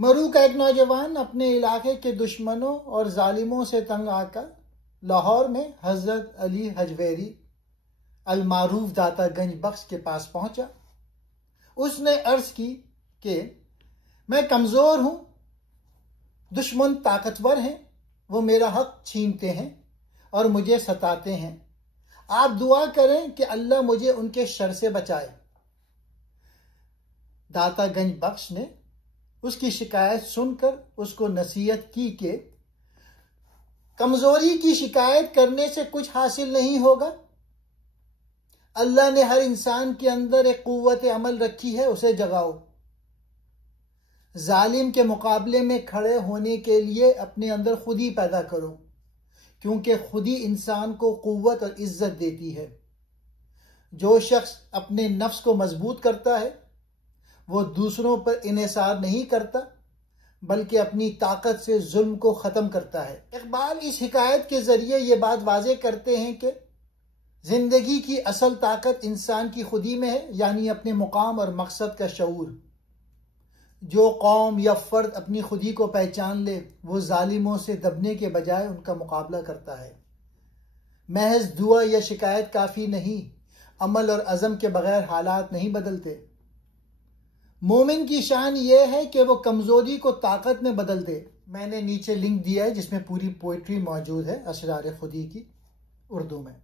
मरू का एक नौजवान अपने इलाके के दुश्मनों और जालिमों से तंग आकर लाहौर में हजरत अली हजवेरी अल मारूफ दाता गंज बख्श के पास पहुंचा। उसने अर्ज की कि मैं कमजोर हूं, दुश्मन ताकतवर हैं, वो मेरा हक छीनते हैं और मुझे सताते हैं। आप दुआ करें कि अल्लाह मुझे उनके शर से बचाए। दाता गंज बख्श ने उसकी शिकायत सुनकर उसको नसीहत की कि कमजोरी की शिकायत करने से कुछ हासिल नहीं होगा। अल्लाह ने हर इंसान के अंदर एक कुव्वत अमल रखी है, उसे जगाओ। जालिम के मुकाबले में खड़े होने के लिए अपने अंदर खुद ही पैदा करो, क्योंकि खुद ही इंसान को कुव्वत और इज्जत देती है। जो शख्स अपने नफ्स को मजबूत करता है वो दूसरों पर इन्हिसार नहीं करता, बल्कि अपनी ताकत से जुल्म को ख़त्म करता है। इकबाल इस हिकायत के ज़रिए ये बात वाज़े करते हैं कि ज़िंदगी की असल ताकत इंसान की खुदी में है, यानी अपने मुकाम और मकसद का शऊर। जो कौम या फ़र्द अपनी खुदी को पहचान ले वो जालिमों से दबने के बजाय उनका मुकाबला करता है। महज दुआ या शिकायत काफ़ी नहीं, अमल और अज़म के बगैर हालात नहीं बदलते। मोमिन की शान यह है कि वो कमज़ोरी को ताकत में बदल दे। मैंने नीचे लिंक दिया है जिसमें पूरी पोइट्री मौजूद है अशरार खुदी की उर्दू में।